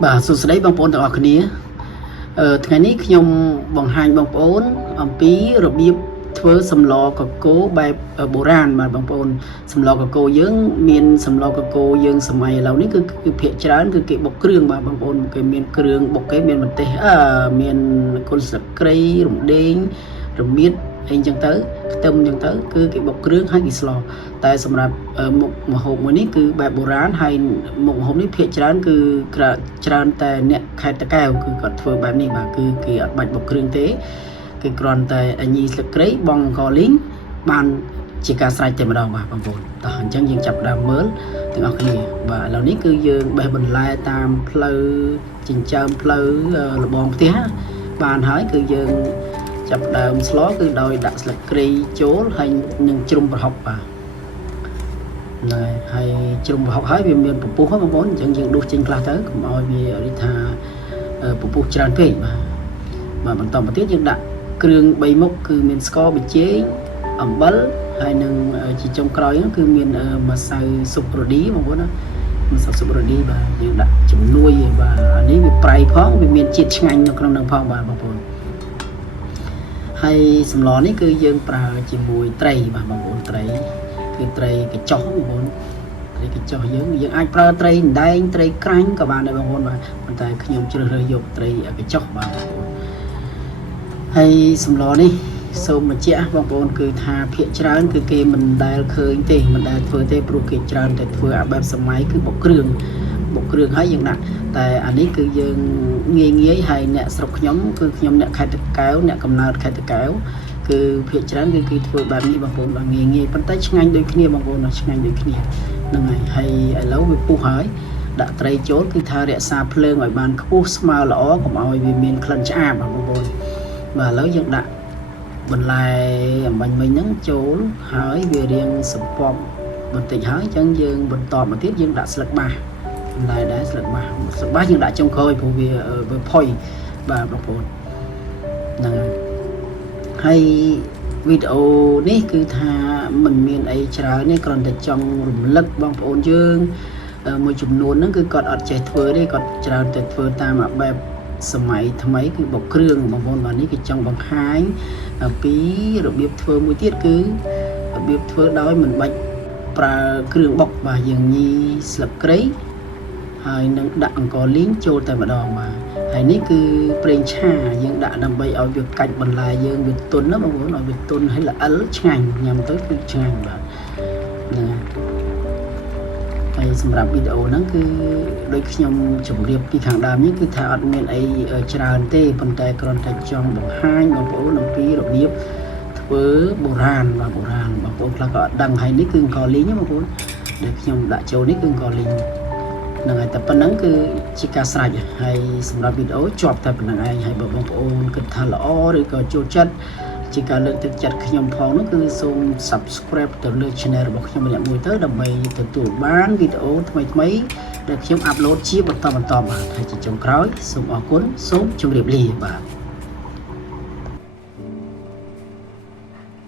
Bà sụt sấy bông bồn từ ở kiaថ្ងៃនេះខ្ញុំបង្ហាញបងប្អូនអំពីរបៀបធ្វើសម្លកកូរបែបបុរាណបាទបងប្អូនសម្លកកូរយើងមានសម្លកកូរយើងសម័យឥឡូវនេះគឺភាគច្រើនគឺគេបុកគ្រឿងបាទបងប្អូនគេមានគ្រឿងបុកគេមានម្ទេសមានគុលស្លឹកគ្រៃរំដេងរមៀតអីចឹងទៅខ្ទឹមចឹងទៅគឺគេបុកគ្រឿងហើយគេស្លតែសម្រាប់មុខម្ហូបមួយនេះគឺបែបបុរាណហើយមុខម្ហូបនេះភាគច្រើនគឺច្រើនតែអ្នកខេត្តតាកែវគឺគាត់ធ្វើបែបនេះបាទគឺគេអត់បាច់បុកគ្រឿងទេគឺគ្រាន់តែញីស្លឹកគ្រៃបង់អង្ករលីងបានជាការស្រេចតែម្ដងបាទបងប្អូនតោះអញ្ចឹងយើងចាប់ដើមមើលទាំងអស់គ្នាបាទឥឡូវនេះគឺយើងបេះបន្លែតាមផ្លូវចិញ្ចើមផ្លូវរបងផ្ទះបានហើយគឺយើងចាប់ដើមស្លគឺដោយដាក់ស្លឹកគ្រៃចូលហើយនឹងជ្រុំប្រហុកបាទណែហើយជ្រុំប្រហុកហើយវាមានពពុះបងប្អូនអញ្ចឹងយើងដួសចេញខ្លះទៅកុំឲ្យវានិយាយថាពពុះច្រើនពេកបាទបន្តមកទៀតយើងដាក់គ្រឿង3មុខគឺមានស្ករប៊ីចេងអំបិលហើយនឹងជាចុងក្រោយគឺមានម្សៅស៊ុបរ៉ូឌីបងប្អូនណាម្សៅស៊ុបរ៉ូឌីបាទយើងដាក់ជំនួយបាទអានេះវាប្រៃផងវាមានជាតិឆ្ងាញ់នៅក្នុងនឹងផងបាទបងប្អូនហើយសម្លនេះគឺយើងប្រើជាមួយត្រីបាទបងប្អូនត្រីគឺត្រីកញ្ចុះបងប្អូនត្រីកញ្ចុះយើងអាចប្រើត្រីដែងត្រីក្រាញ់ក៏បានដែរបងប្អូនបាទប៉ុន្តែខ្ញុំជ្រើសរើសយកត្រីកញ្ចុះបាទបងប្អូនហើយសម្លនេះសូមបញ្ជាក់បងប្អូនគឺថាភាគច្រើនគឺគេមិនដែលឃើញទេមិនដែលធ្វើទេព្រោះគេច្រើនតែធ្វើអាបែបសម័យគឺបុកគ្រឿងហើយយើងដាក់តែអានេះគឺយើងងាយហើយអ្នកស្រុកខ្ញុំគឺខ្ញុំអ្នកខេត្តតាកែវអ្នកកំណើតខេត្តតាកែវគឺភាគច្រើនគឺគេធ្វើបែបនេះបងប្អូនបាទងាយប៉ុន្តែឆ្ងាញ់ដូចគ្នាបងប្អូនឆ្ងាញ់ដូចគ្នាហ្នឹងហើយឥឡូវវាពុះហើយដាក់ត្រីចូលគឺថារក្សាភ្លើងឲ្យបានខ្ពស់ស្មើល្អកុំឲ្យវាមានក្លិនឆ្អាបបងប្អូនបាទឥឡូវយើងដាក់បន្លែអំបញ្ញមិញហ្នឹងចូលហើយវារៀងសំពប់បន្តិចហើយអញ្ចឹងយើងបន្តមកទៀតយើងដាក់ស្លឹកបាសបន្លែដែរស្លឹកបាសយើងដាក់ចុងក្រោយព្រោះវាផុយបាទបងប្អូនហ្នឹងហើយវីដេអូនេះគឺថាมันមានអីច្រើនទេគ្រាន់តែចង់រំលឹកបងប្អូនយើងមួយចំនួនហ្នឹងគឺគាត់អត់ចេះធ្វើទេគាត់ច្រើនតែធ្វើតាមបែបសម័យថ្មីគឺបុកគ្រឿងបងប្អូនបាទនេះគឺចង់បង្ហាញពីរបៀបធ្វើមួយទៀតគឺរបៀបធ្វើដោយមិនបាច់ប្រើគ្រឿងបុកបាទយើងញីស្លឹកគ្រៃហើយនឹងដាក់អង្ករលីងចូលតែម្ដងបាទហើយនេះគឺប្រេងឆាយើងដាក់ដើម្បីឲ្យវាកាច់បន្លែយើងវាទន់ណាបងប្អូនឲ្យវាទន់ហើយល្អិលឆ្ងាញ់ញ៉ាំទៅគឺឆ្ងាញ់បាទហ្នឹងហើយសម្រាប់វីដេអូហ្នឹងគឺដូចខ្ញុំជម្រាបពីខាងដើមនេះគឺថាអត់មានអីច្រើនទេប៉ុន្តែគ្រាន់តែចង់បង្ហាញបងប្អូនអំពីរបៀបធ្វើបុរាណបងប្អូនខ្លះក៏អត់ដឹងហើយនេះគឺអង្ករលីងបងប្អូនដែលខ្ញុំដាក់ចូលនេះគឺអង្ករលីងហ្នឹងហើយតែប៉ុណ្្នឹងគឺជាការស្រេចហើយសម្រាប់វីដេអូជាប់តែប៉ុណ្្នឹងឯងហើយបើបងប្អូនគិតថាល្អឬក៏ចូលចិត្តជាការលើកទឹកចិត្តខ្ញុំផងនោះគឺសូម Subscribe ទៅលើ Channel របស់ខ្ញុំម្នាក់មួយទៅដើម្បីទទួលបានវីដេអូថ្មីដែលខ្ញុំអាប់ឡូតជាបន្តបាទហើយជាចុងក្រោយសូមអរគុណសូមជម្រាបលាបាទ